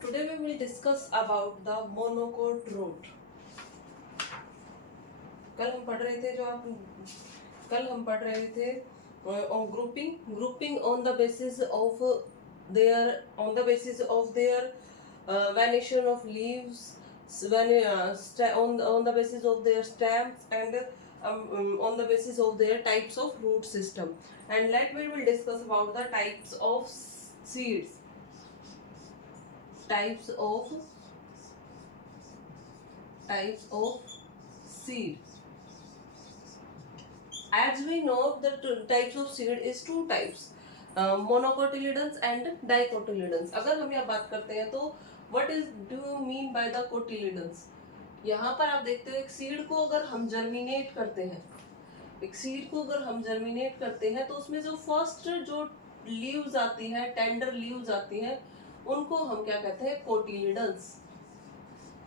Today we will discuss about the monocot root. कल हम पढ़ रहे थे जो आप कल हम पढ़ रहे थे on grouping on the basis of their venation of leaves, on the basis of their stems, and on the basis of their types of root system. And we will discuss about the types of seeds. Types of seed. As we know, the types of seed is two types, monocotyledons and dicotyledons. अगर हम यहाँ बात करते हैं तो what is do you mean by the cotyledons? यहाँ पर आप देखते हो एक सीड को अगर हम जर्मिनेट करते हैं, तो उसमें जो फर्स्ट जो लीव्स आती हैं, टेंडर लीव्स आती हैं, उनको हम क्या कहते हैं? Cotyledons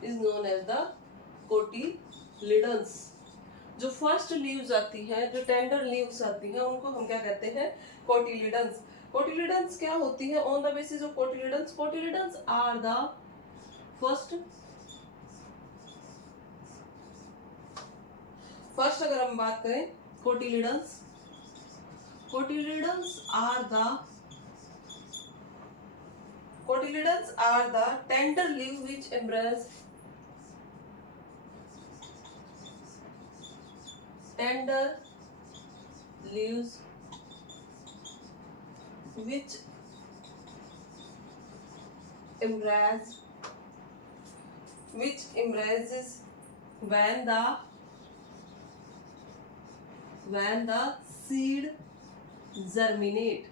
is known as the cotyledons. जो फर्स्ट लीव्स आती हैं, जो टेंडर लीव्स आती हैं, उनको हम क्या कहते हैं? कोटिलिडन्स. कोटिलिडन्स क्या होती है? On the basis of cotyledons are the first अगर हम बात करें cotyledons are the tender leaf which embrace tender leaves which embraces when the seed germinate.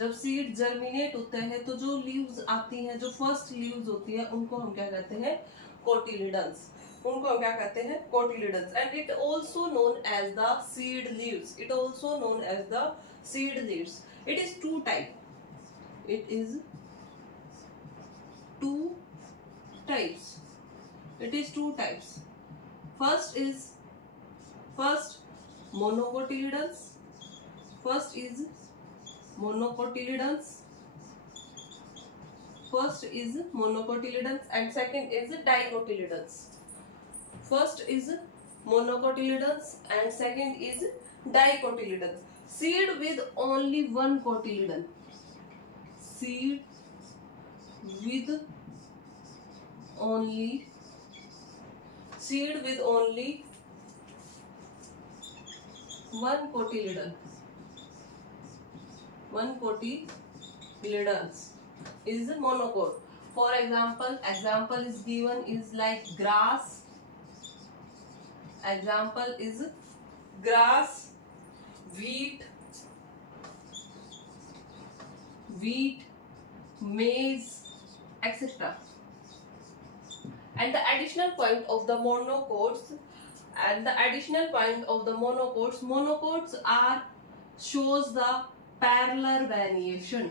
जब सीड जर्मिनेट होते हैं तो जो लीव्स आती हैं, जो फर्स्ट लीव्स होती है, उनको हम क्या कहते हैं? Cotyledons. And it also known as the seed leaves. It is two types. First monocotyledons. And second is dicotyledons. Seed with only one cotyledon. One cotyledons is monocot. For example is given is like grass. Wheat, maize, etc. And the additional point of the monocots are shows the parallel variation.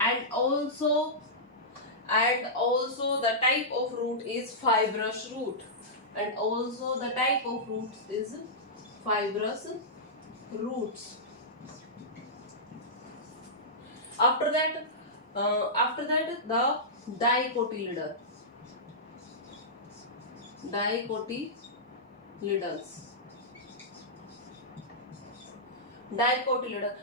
And also the type of root is fibrous root. After that the dicotyledons.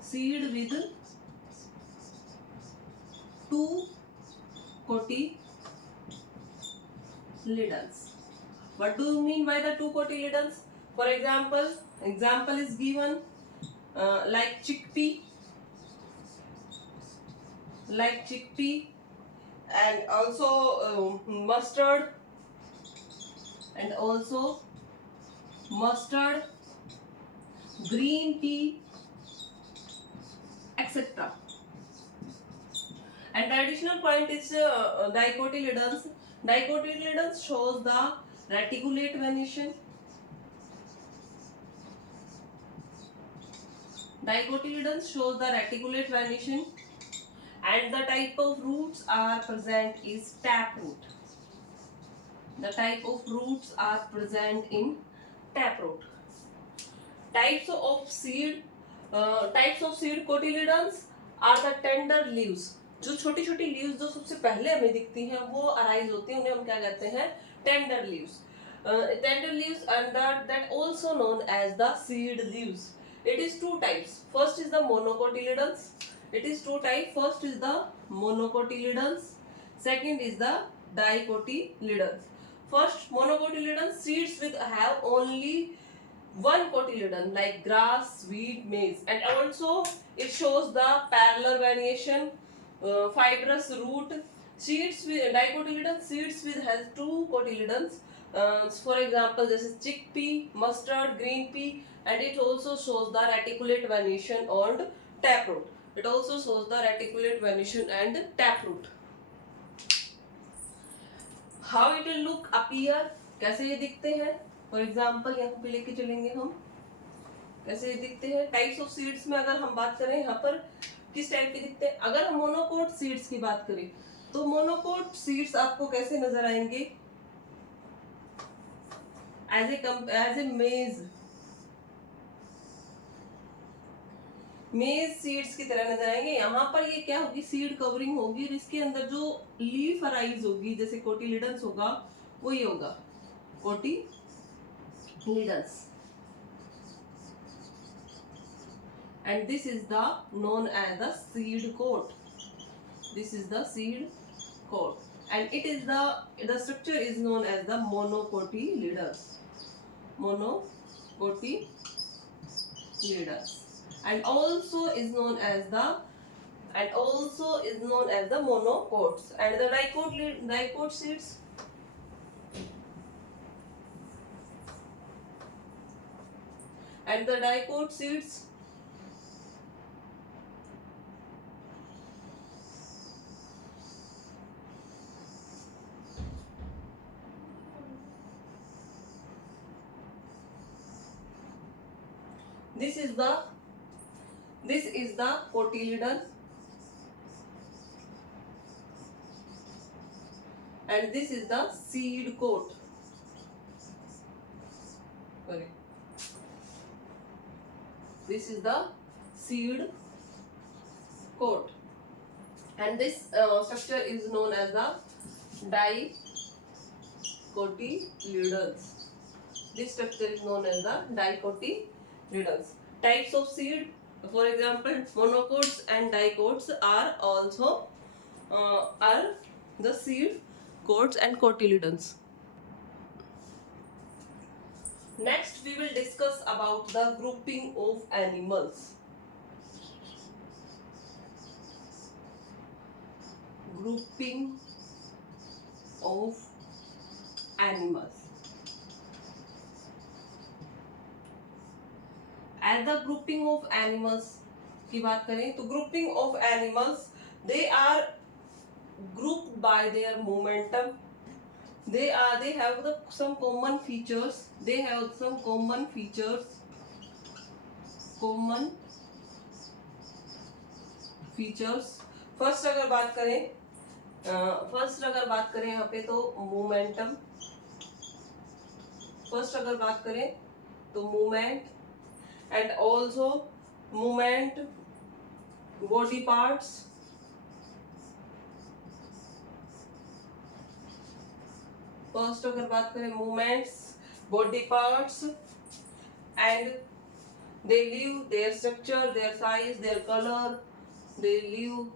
Seeds with two cotyledons. What do you mean by the two cotyledons? For example is given like chickpea, and also mustard, green pea, etc. And the additional point is dicotyledons. Shows the reticulate venation. Dicotyledons shows the reticulate venation And the type of roots are present is taproot. The type of roots are present in taproot. Types of seed cotyledons are the tender leaves. जो छोटी छोटी leaves जो सबसे पहले हमें दिखती हैं वो अराइज होती हैं, उन्हें हम क्या कहते हैं? Tender leaves. Tender leaves and that also known as the seed leaves. It is two types. First is the monocotyledons. It is two types. First is the monocotyledons. Second is the dicotyledons. First, monocotyledons seeds with have only one cotyledon like grass, wheat, maize, and also it shows the parallel variation, fibrous root. Seeds with dicotyledon seeds with has two cotyledons. For example, this is chickpea, mustard, green pea, and it also shows the reticulate venation and taproot. It also shows the reticulate venation and taproot. How it will look appear? कैसे ये दिखते हैं? For example यहाँ पे लेके चलेंगे हम, कैसे दिखते हैं. टाइप्स ऑफ सीड्स में अगर हम बात करें यहाँ पर किस टाइप के दिखते हैं. अगर हम मोनोकोट सीड्स की बात करें तो मोनोकोट सीड्स आपको कैसे नजर आएंगे? एज ए मेज सीड्स की तरह नजर आएंगे. यहाँ पर ये क्या होगी? सीड कवरिंग होगी और इसके अंदर जो लीफ अराइज होगी जैसे कोटिलिडन्स होगा वही होगा cotyledons. And this is the known as the seed coat. This is the seed coat, and it is the structure is known as the monocotyledons. Monocotyledons, and also is known as the monocots. And the dicot seeds. And the dicot seeds. This is the cotyledon, and this is the seed coat. Sorry. This is the seed coat, and this structure is known as the dicotyledons. This structure is known as the dicotyledons. Types of seed, for example, monocots and dicots are also are the seed coats and cotyledons. Next, we will discuss about the grouping of animals. Grouping of animals. As the grouping of animals की बात करें तो grouping of animals, they are grouped by their momentum. They have some common features. Common features. First अगर बात करें यहाँ पे तो momentum. First अगर बात करें तो movement, and also movement, body parts. First अगर बात करें movements, body parts, and they live, their structure, their size, their color. They live,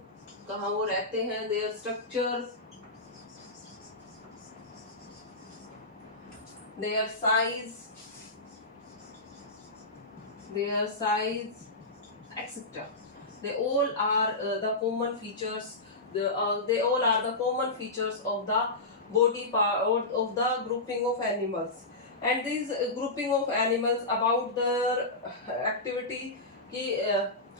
कहाँ वो रहते हैं, their structure, their size, etc. They all are the common features. They all are the common features of the body part of the grouping of animals. And these grouping of animals about their activity कि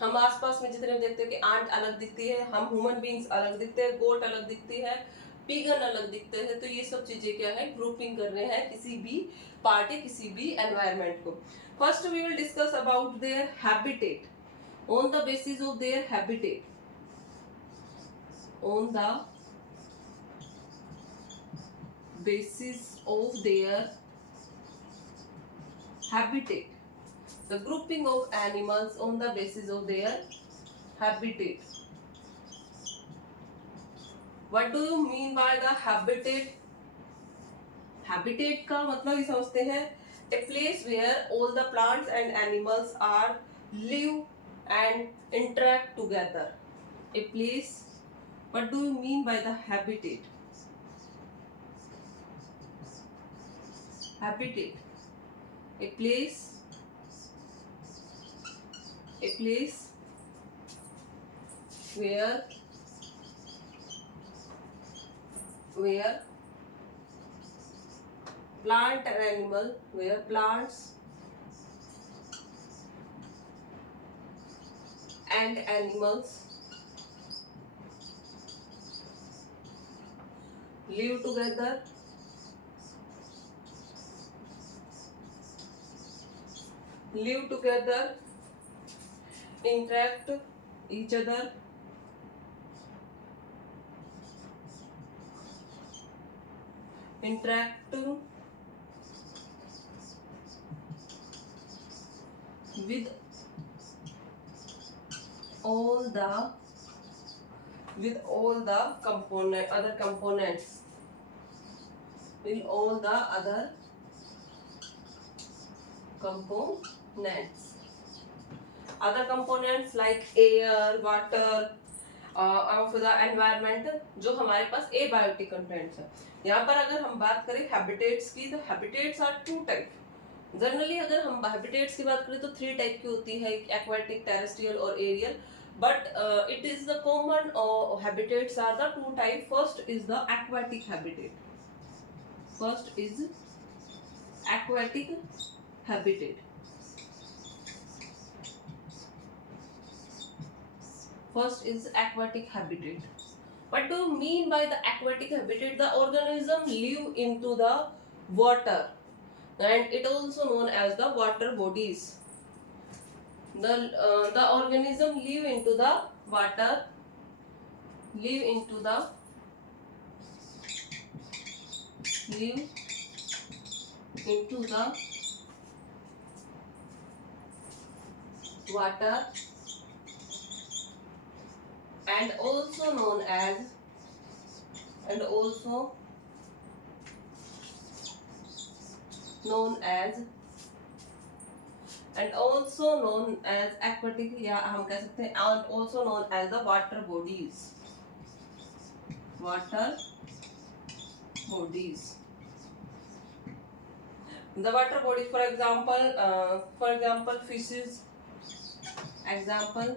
हम आसपास में जितने देखते हैं कि aunt अलग दिखती है, हम ह्यूमन बींग्स अलग दिखते हैं, गोट अलग दिखती है, पिगन अलग दिखते हैं. तो ये सब चीजें क्या है? ग्रुपिंग कर रहे हैं किसी भी पार्ट या किसी भी एनवायरनमेंट को. First, we will discuss about their habitat. On the basis of their habitat, on the basis of their habitat. The grouping of animals on the basis of their habitat. What do you mean by the habitat? Habitat का मतलब ही समझते हैं a place where all the plants and animals are live and interact together. A place. What do you mean by the habitat? Habitat. A place. A place where plant and animal, where plants and animals live together, interact each other, interact with all the other components, with all the other components like air, water of the environment, जो हमारे पास abiotic contents है. यहाँ पर अगर हम बात करें habitats की, तो habitats are two type. Generally अगर हम हैबिटेट्स की बात करें तो 3 टाइप की होती है, एक्वाटिक, टेरेस्ट्रियल और aerial. But it is the common habitats are the 2 type. First is the aquatic habitat. First is aquatic habitat. First is aquatic habitat. What do you mean by the aquatic habitat? The organism live into the water and it also known as the water bodies. The organism live into the water, live into the water and also known as aquatic, या हम कह सकते हैं and also known as the water bodies. The water bodies, for example fishes, example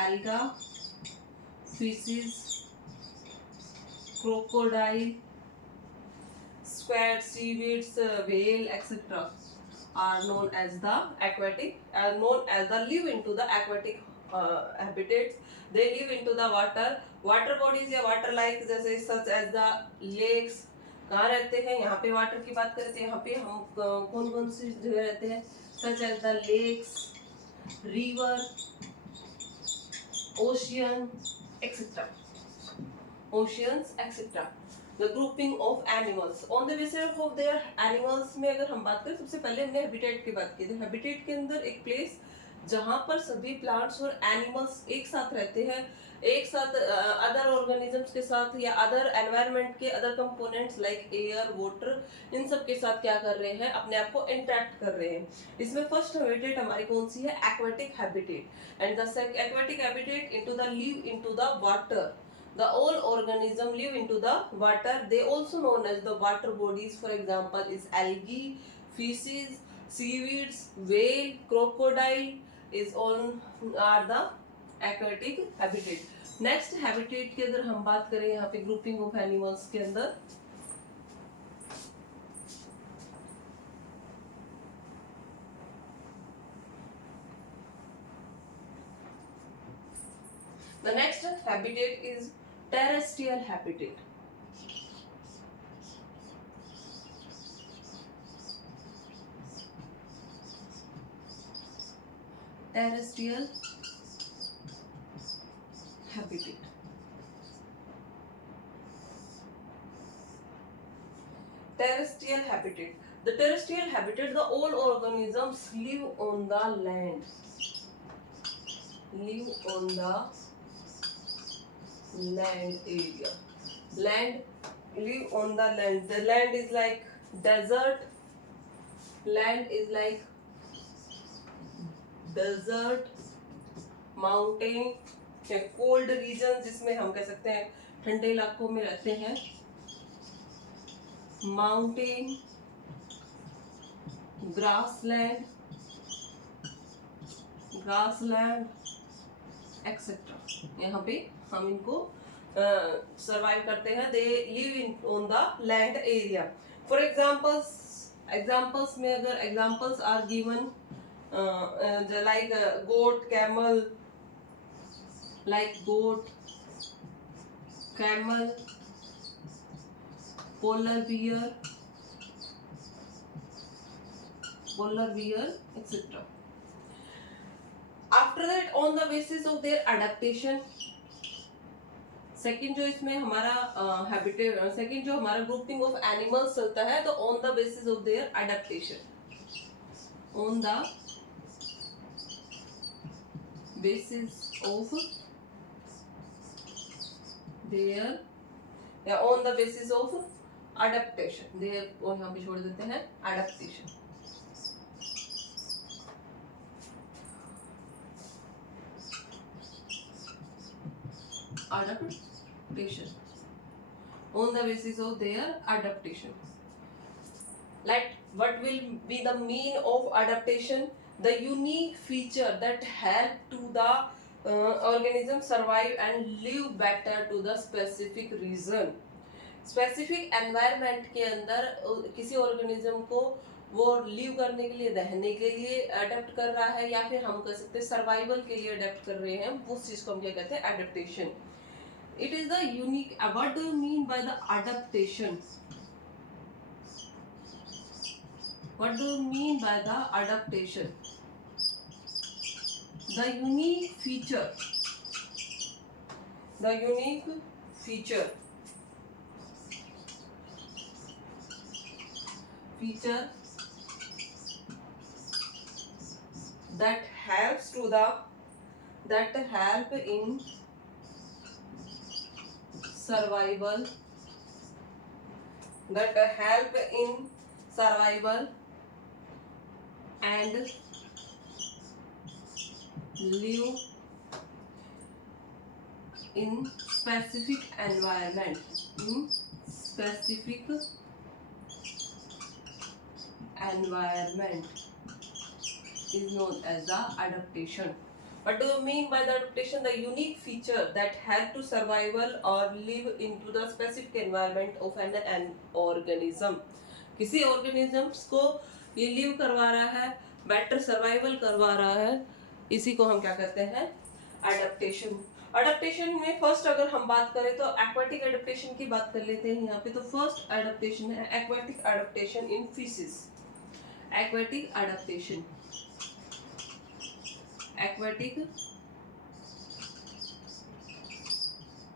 alga, fishes, crocodile, squid, seaweeds, whale, etc. are known as the aquatic, live into the aquatic habitats. They live into the water bodies या water like, जैसे such as the lakes. कहाँ रहते हैं? यहाँ पे water की बात करें तो यहाँ पे हम कौन कौन सी जगह रहते हैं? such as the lakes, river, ocean, etc. The grouping of animals on the basis of their animals में अगर हम बात करें, सबसे पहले हमने हैबिटेट की बात की थी. हैबिटेट के अंदर एक प्लेस जहाँ पर सभी प्लांट्स और एनिमल्स एक साथ रहते हैं, एक साथ अदर ऑर्गेनिजम्स के साथ या अदर एनवायरनमेंट के other components like air, water, इन सब के साथ क्या कर रहे हैं? अपने आप को इंटरेक्ट कर रहे हैं. इसमें फर्स्ट हैबिटेट हमारी कौन सी है? Aquatic habitat. And the aquatic habitat into the live into the water. The all organism live into the water. They also known as the water bodies. For example, is algae, fishes, seaweeds, whale, crocodile is all are the aquatic habitat. Next habitat की अगर हम बात करें यहाँ पे grouping of animals के अंदर, the next habitat is terrestrial habitat. Terrestrial habitat. terrestrial habitat. The terrestrial habitat, the all organisms live on the land. Live on the land area. Land, live on the land. The land is like desert. Land is like desert, mountain, cold region जिसमें हम कह सकते हैं ठंडे इलाकों में रहते हैं, माउंटेन, ग्रासलैंड, एक्सेट्रा। यहाँ पे हम इनको सर्वाइव करते हैं। They live in on the land area. For examples में अगर examples are given like goat, camel, polar bear, etc. After that, on the basis of their adaptation, second जो इसमें हमारा हैबिटेट, सेकेंड जो हमारा ग्रुपिंग ऑफ एनिमल्स चलता है, तो on the basis of their adaptation, on the basis of their, या on the basis of adaptation, their को यहाँ पे छोड़ देते हैं, adaptation. Adaptation, on the basis of their adaptation. Like, what will be the mean of adaptation? The unique feature that help to the organism survive and live better to the specific region. Specific environment के अंदर किसी organism को वो live करने के लिए, रहने के लिए अडेप्ट कर रहा है, या फिर हम कह सकते हैं सर्वाइवल के लिए अडेप्ट कर रहे हैं, उस चीज को हम क्या कहते हैं, adaptation. It is the unique. What do you mean by the adaptation? What do you mean by the adaptation? The unique feature. The unique feature. Feature that helps to the, that help in survival, that help in survival and live in specific environment, in specific environment is known as the adaptation. What do you mean by the adaptation? The unique feature that help to survival or live into the specific environment of an organism. किसी organisms को ये live करवा रहा है, better survival करवा रहा है, इसी को हम क्या कहते हैं, adaptation. Adaptation में first अगर हम बात करें तो aquatic adaptation की बात कर लेते हैं यहाँ पे। तो first adaptation है aquatic adaptation in fishes. Aquatic adaptation. Aquatic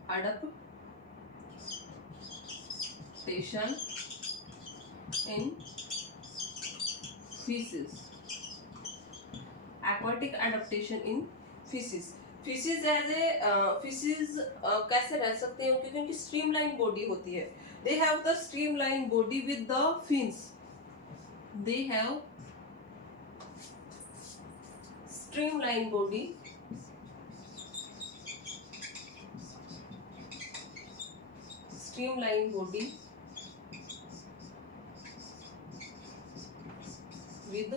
adaptation in fishes. Aquatic adaptation in fishes. Fishes as a fishes कैसे रह सकते हैं, क्योंकि उनकी streamline body होती है. They have the streamline body with the fins. They have streamline body with,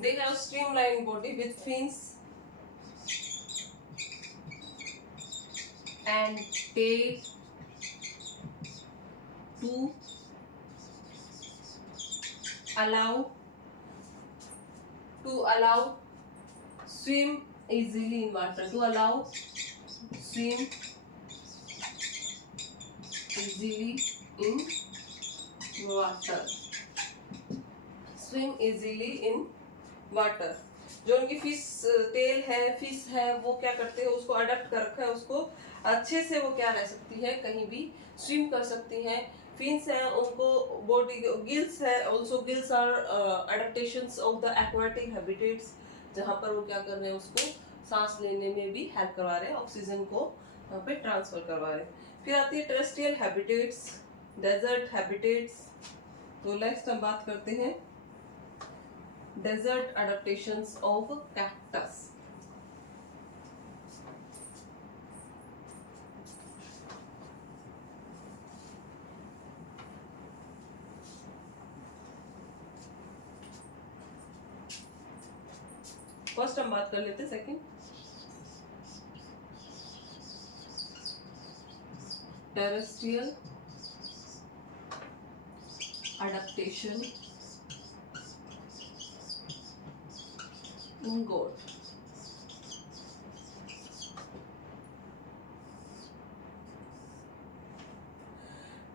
they have streamline body with fins and tail to allow swim easily in water, to allow swim easily in water, swim easily in water. जो उनकी fish tail है, fish है, वो क्या करते हैं, उसको adapt कर रखा है, उसको अच्छे से वो क्या रह सकती है, कहीं भी स्विम कर सकती है, फिन्स है उनको बॉडी, गिल्स है also, gills are adaptations of the aquatic habitats, जहाँ पर वो क्या कर रहे हैं, उसको सांस लेने में भी हेल्प करवा रहे हैं, ऑक्सीजन को वहाँ पे ट्रांसफर करवा रहे हैं। फिर आती है टेरेस्ट्रियल हैबिटेट्स, डेजर्ट हैबिटेट्स। तो नेक्स्ट हम बात करते हैं desert adaptations of cactus. First हम बात कर लेते हैं second, terrestrial adaptation in goat.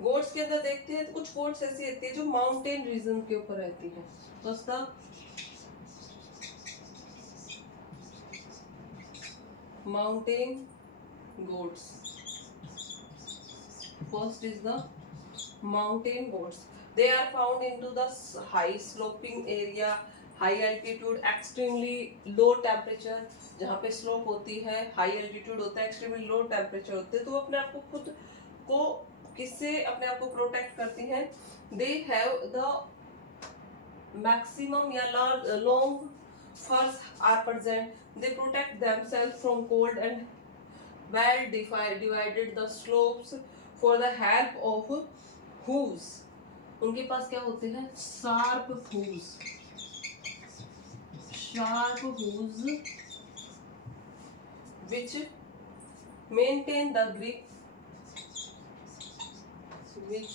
Goats के अंदर देखते हैं तो कुछ गोट्स ऐसी रहती है जो माउंटेन रीजन के ऊपर रहती है। First the mountain goats, first is the mountain goats. They are found into the high sloping area, high altitude, extremely low temperature। जहाँ पे स्लोप होती है, हाई एल्टीट्यूड होता है, एक्सट्रीमली लो टेम्परेचर होते हैं, तो अपने आप को खुद को किससे अपने आप को प्रोटेक्ट करती हैं? दे हैव द मैक्सिमम या long furs are present. They protect themselves from cold and well divided the slopes for the help of hooves. उनके पास क्या होते हैं? Sharp hooves, sharp hooves which maintain the grip, which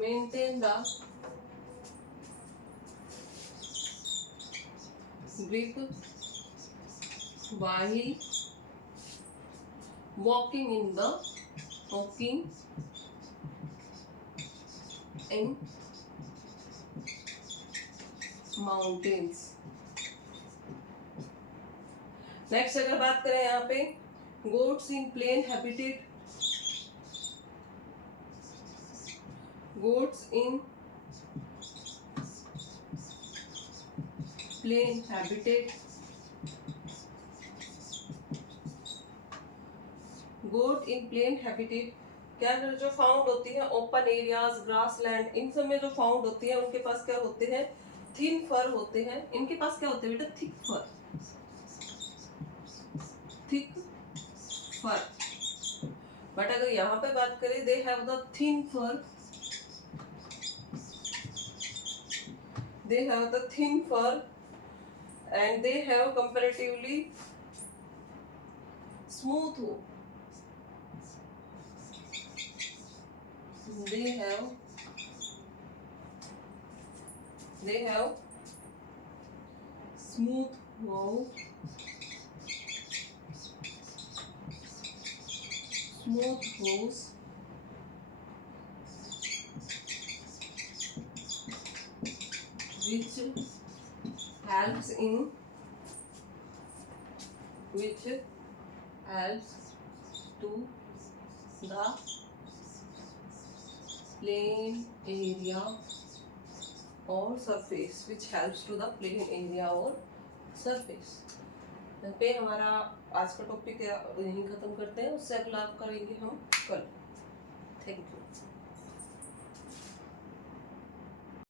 maintain the grip while walking in mountains. Next अगर बात करें यहाँ पे goats in plain habitat, goats in plain habitat, goat in plain habitat क्या जो फाउंड होती है ओपन एरियाज, ग्रासलैंड, इन सब में जो फाउंड होती है उनके पास क्या होते हैं? थिन फर होते हैं। इनके पास क्या होते हैं बेटा? Thick fur, thick fur. But अगर यहाँ पे बात करें, they have the thin fur, they have the thin fur and they have comparatively smooth wool. They have smooth wool, smooth wool which helps to the plain area or surface, which helps to the plain area or surface। पे हमारा आज का topic यहीं खत्म करते हैं, उससे अगला करेंगे हम कल। Thank you.